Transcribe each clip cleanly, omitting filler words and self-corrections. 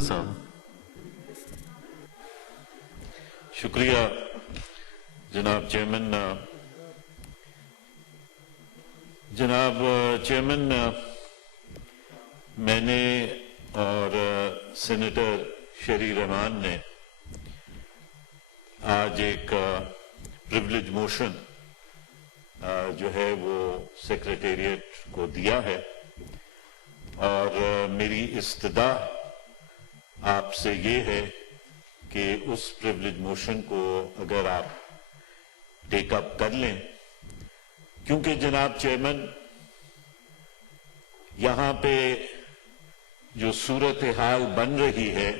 رحمانی صاحب. شکریہ جناب چیئرمین. جناب چیئرمین، میں نے اور سینیٹر شہری رحمان نے آج ایک پریویلیج موشن جو ہے وہ سیکریٹریٹ کو دیا ہے، اور میری استدعا آپ سے یہ ہے کہ اس پریویلیج موشن کو اگر آپ ٹیک اپ کر لیں، کیونکہ جناب چیئرمین یہاں پہ جو صورتحال بن رہی ہے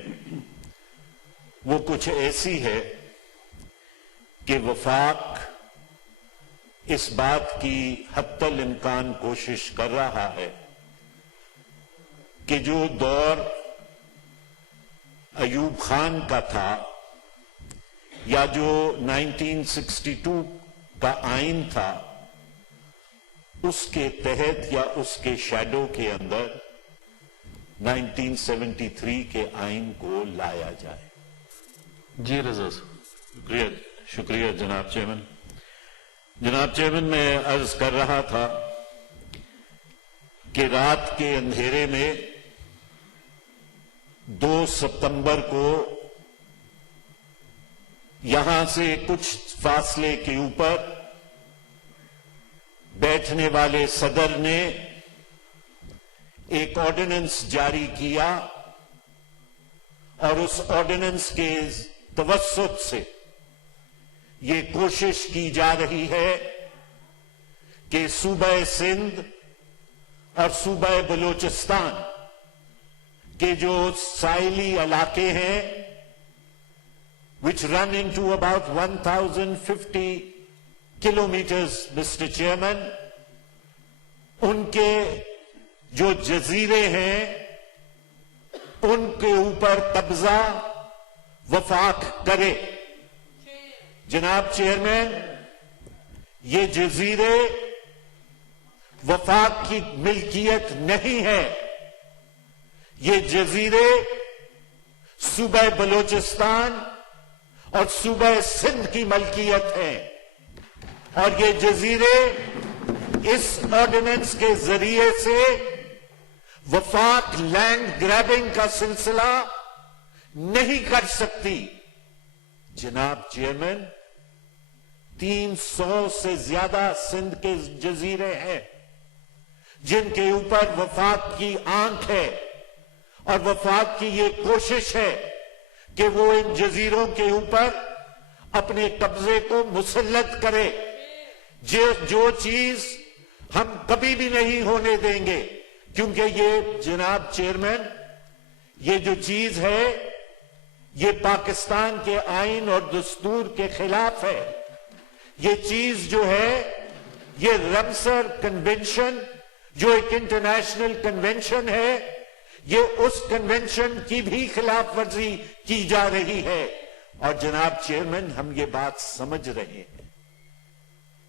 وہ کچھ ایسی ہے کہ وفاق اس بات کی حتی الامکان کوشش کر رہا ہے کہ جو دور ایوب خان کا تھا یا جو 1962 کا آئین تھا، اس کے تحت یا اس کے شیڈو کے اندر 1973 کے آئین کو لایا جائے. جی رضا صاحب. شکریہ جناب چیئرمین. جناب چیئرمین، میں عرض کر رہا تھا کہ رات کے اندھیرے میں 2 ستمبر کو یہاں سے کچھ فاصلے کے اوپر بیٹھنے والے صدر نے ایک آرڈیننس جاری کیا، اور اس آرڈیننس کے توسط سے یہ کوشش کی جا رہی ہے کہ صوبہ سندھ اور صوبہ بلوچستان کے جو ساحلی علاقے ہیں which run into about 1050 kilometers, Mr. Chairman, ان کے جو جزیرے ہیں ان کے اوپر قبضہ وفاق کرے. جناب چیئرمین، یہ جزیرے وفاق کی ملکیت نہیں ہے، یہ جزیرے صوبہ بلوچستان اور صوبہ سندھ کی ملکیت ہیں، اور یہ جزیرے اس آرڈیننس کے ذریعے سے وفاق لینڈ گریبنگ کا سلسلہ نہیں کر سکتی. جناب چیئرمین، 300 سے زیادہ سندھ کے جزیرے ہیں جن کے اوپر وفاق کی آنکھ ہے، اور وفاق کی یہ کوشش ہے کہ وہ ان جزیروں کے اوپر اپنے قبضے کو مسلط کرے. جو چیز ہم کبھی بھی نہیں ہونے دیں گے، کیونکہ یہ جناب چیئرمین یہ جو چیز ہے یہ پاکستان کے آئین اور دستور کے خلاف ہے. یہ چیز جو ہے، یہ رمسر کنونشن جو ایک انٹرنیشنل کنونشن ہے، یہ اس کنونشن کی بھی خلاف ورزی کی جا رہی ہے. اور جناب چیئرمین، ہم یہ بات سمجھ رہے ہیں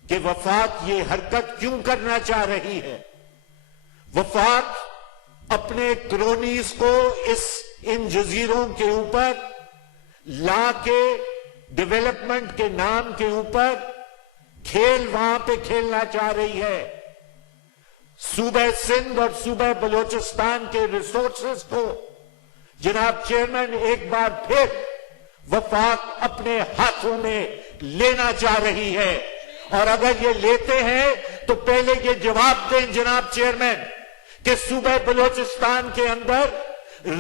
کہ وفاق یہ حرکت کیوں کرنا چاہ رہی ہے. وفاق اپنے کرونیز کو ان جزیروں کے اوپر لا کے ڈیولپمنٹ کے نام کے اوپر کھیل وہاں پہ کھیلنا چاہ رہی ہے. صوبہ سندھ اور صوبہ بلوچستان کے ریسورسز کو جناب چیئرمین ایک بار پھر وفاق اپنے ہاتھوں میں لینا چاہ رہی ہے. اور اگر یہ لیتے ہیں تو پہلے یہ جواب دیں جناب چیئرمین کہ صوبہ بلوچستان کے اندر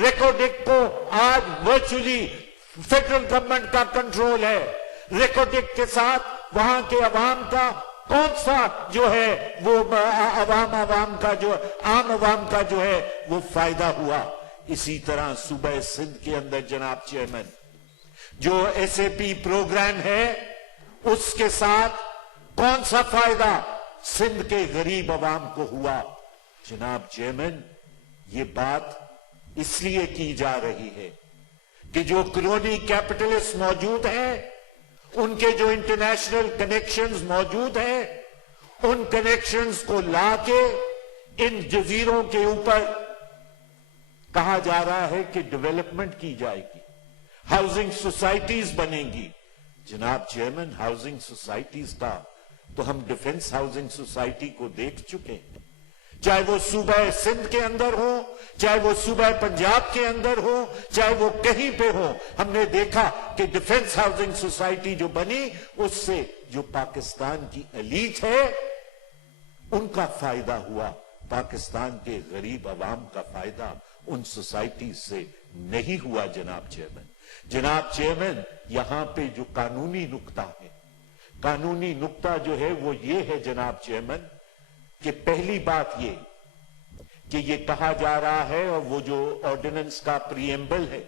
ریکارڈک کو آج ورچولی فیڈرل گورنمنٹ کا کنٹرول ہے. ریکارڈک کے ساتھ وہاں کے عوام کا کون سا جو ہے وہ عام عوام کا جو ہے وہ فائدہ ہوا. اسی طرح صوبہ سندھ کے اندر جناب چیئرمین جو ایس اے پی پروگرام ہے، اس کے ساتھ کون سا فائدہ سندھ کے غریب عوام کو ہوا. جناب چیئرمین، یہ بات اس لیے کی جا رہی ہے کہ جو کرونی کیپٹلسٹ موجود ہیں، ان کے جو انٹرنیشنل کنیکشنز موجود ہیں، ان کنیکشنز کو لا کے ان جزیروں کے اوپر کہا جا رہا ہے کہ ڈیولپمنٹ کی جائے گی, ہاؤسنگ سوسائٹیز بنیں گی. جناب چیئرمین, ہاؤسنگ سوسائٹیز کا تو ہم ڈیفنس ہاؤسنگ سوسائٹی کو دیکھ چکے ہیں, چاہے وہ صوبہ سندھ کے اندر ہو, چاہے وہ صوبہ پنجاب کے اندر ہو, چاہے وہ کہیں پہ ہو. ہم نے دیکھا کہ ڈیفنس ہاؤسنگ سوسائٹی جو بنی, اس سے جو پاکستان کی ایلیٹ ہے ان کا فائدہ ہوا, پاکستان کے غریب عوام کا فائدہ ان سوسائٹیز سے نہیں ہوا. جناب چیئرمین, یہاں پہ جو قانونی نکتہ ہے, قانونی نکتہ جو ہے وہ یہ ہے جناب چیئرمین, کہ پہلی بات یہ کہ یہ کہا جا رہا ہے, اور وہ جو آرڈیننس کا پریمبل ہے,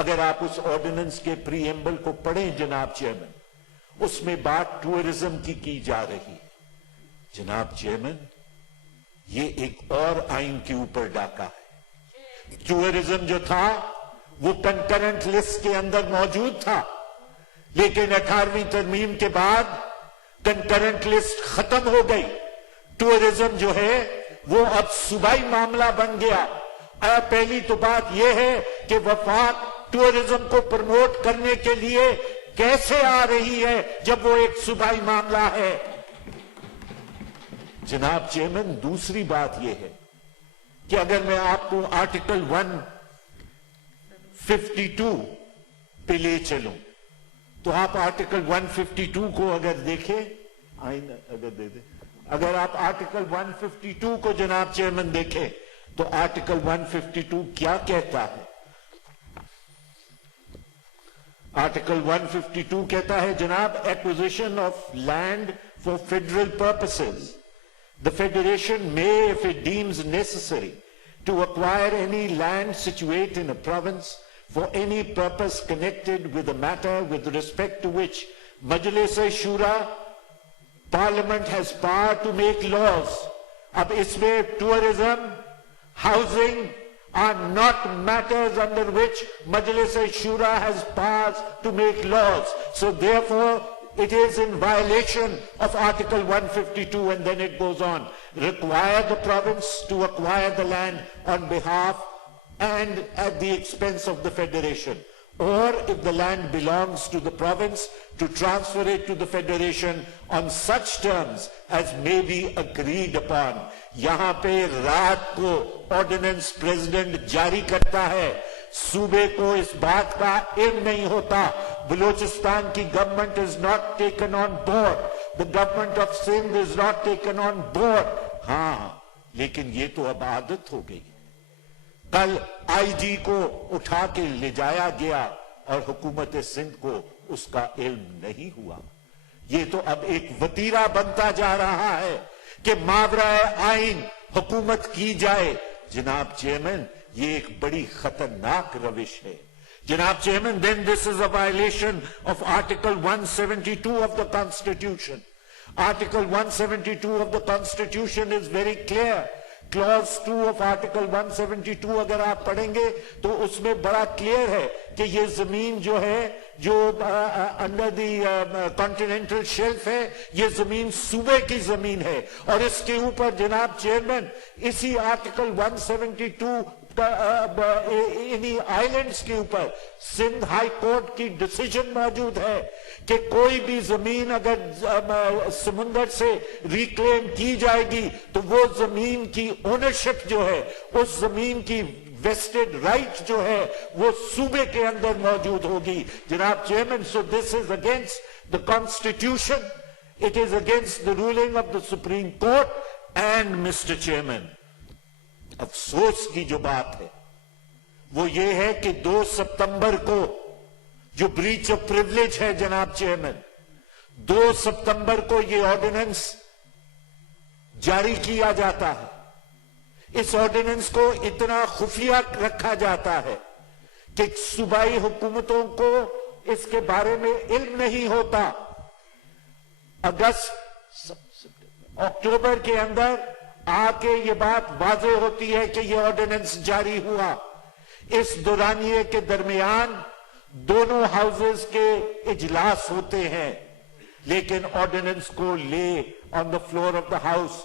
اگر آپ اس آرڈیننس کے پریمبل کو پڑھیں جناب چیئرمین, اس میں بات ٹورزم کی جا رہی ہے. جناب چیئرمین, یہ ایک اور آئین کے اوپر ڈاکہ ہے. ٹورزم جو تھا وہ کنکرنٹ لسٹ کے اندر موجود تھا, لیکن 18ویں ترمیم کے بعد کنکرنٹ لسٹ ختم ہو گئی. ٹورزم جو ہے وہ اب صوبائی معاملہ بن گیا. پہلی تو بات یہ ہے کہ وفاق ٹورزم کو پروموٹ کرنے کے لیے کیسے آ رہی ہے جب وہ ایک صوبائی معاملہ ہے. جناب چیئرمین, دوسری بات یہ ہے کہ اگر میں آپ کو آرٹیکل 152 پہ لے چلوں, تو آپ آرٹیکل 152 کو اگر دیکھیں, آئین اگر دے دیں, اگر آپ آرٹیکل 152 کو جناب چیئرمین دیکھیں تو آرٹیکل 152 کیا کہتا ہے؟ آرٹیکل 152 کہتا ہے جناب, acquisition of land for federal purposes. The Federation may, if it deems necessary, to acquire any land situate in a province for any purpose connected with a matter with respect to which Majlis-e-Shura Parliament has power to make laws. Ab isme tourism, housing are not matters under which Majlis-e-Shura has powers to make laws. So therefore, it is in violation of Article 152, and then it goes on. Require the province to acquire the land on behalf and at the expense of the Federation. Or if the land belongs to the province, to transfer it to the Federation on such terms as may be agreed upon. یہاں پہ رات کو ordinance president جاری کرتا ہے, صوبے کو اس بات کا علم نہیں ہوتا. بلوچستان کی government is not taken on board. The government of Sindh is not taken on board. ہاں, لیکن یہ تو اب عادت ہو گئی. کل آئی جی کو اٹھا کے لے جایا گیا اور حکومت سندھ کو اس کا علم نہیں ہوا. یہ تو اب ایک وتیرہ بنتا جا رہا ہے کہ ماورا آئین حکومت کی جائے. جناب چیئرمین, یہ ایک بڑی خطرناک روش ہے. جناب chairman, then this is a violation of Article 172 of the Constitution. Article 172 of the Constitution is very clear. Clause 2 of Article 172 اگر آپ پڑھیں گے تو اس میں بڑا کلیئر ہے کہ یہ زمین جو ہے, جو انڈر دی کانٹیننٹل شیلف ہے, یہ زمین صوبے کی زمین ہے. اور اس کے اوپر جناب چیئرمین, اسی آرٹیکل 172 انہی آئیلینڈز کے اوپر سندھ ہائی کورٹ کی ڈیسیجن موجود ہے کہ کوئی بھی زمین اگر سمندر سے ریکلیم کی جائے گی تو وہ زمین کی اونرشپ جو ہے, اس زمین کی ویسٹڈ رائٹ جو ہے وہ صوبے کے اندر موجود ہوگی. جناب chairman, so this is against the Constitution, it is against the ruling of the Supreme Court. And Mr. Chairman, افسوس کی جو بات ہے وہ یہ ہے کہ 2 ستمبر کو جو بریچ آف پریولیج ہے جناب چیئرمین, 2 ستمبر کو یہ آرڈیننس جاری کیا جاتا ہے. اس آرڈیننس کو اتنا خفیہ رکھا جاتا ہے کہ صوبائی حکومتوں کو اس کے بارے میں علم نہیں ہوتا. اکتوبر کے اندر آ کے یہ بات واضح ہوتی ہے کہ یہ آرڈیننس جاری ہوا. اس دورانیے کے درمیان دونوں ہاؤسز کے اجلاس ہوتے ہیں, لیکن آرڈیننس کو لے on the floor of the house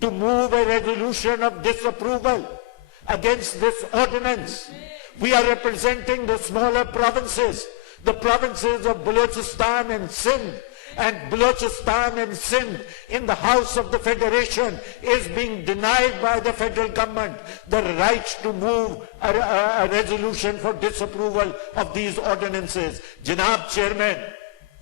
to move a resolution of disapproval against this ordinance. We are representing the smaller provinces, the provinces of Balochistan and Sindh, and Balochistan and Sindh in the House of the Federation is being denied by the federal government the right to move a resolution for disapproval of these ordinances. Janab Chairman,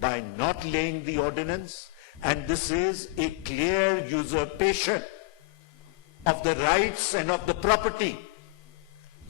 by not laying the ordinance, and this is a clear usurpation of the rights and of the property.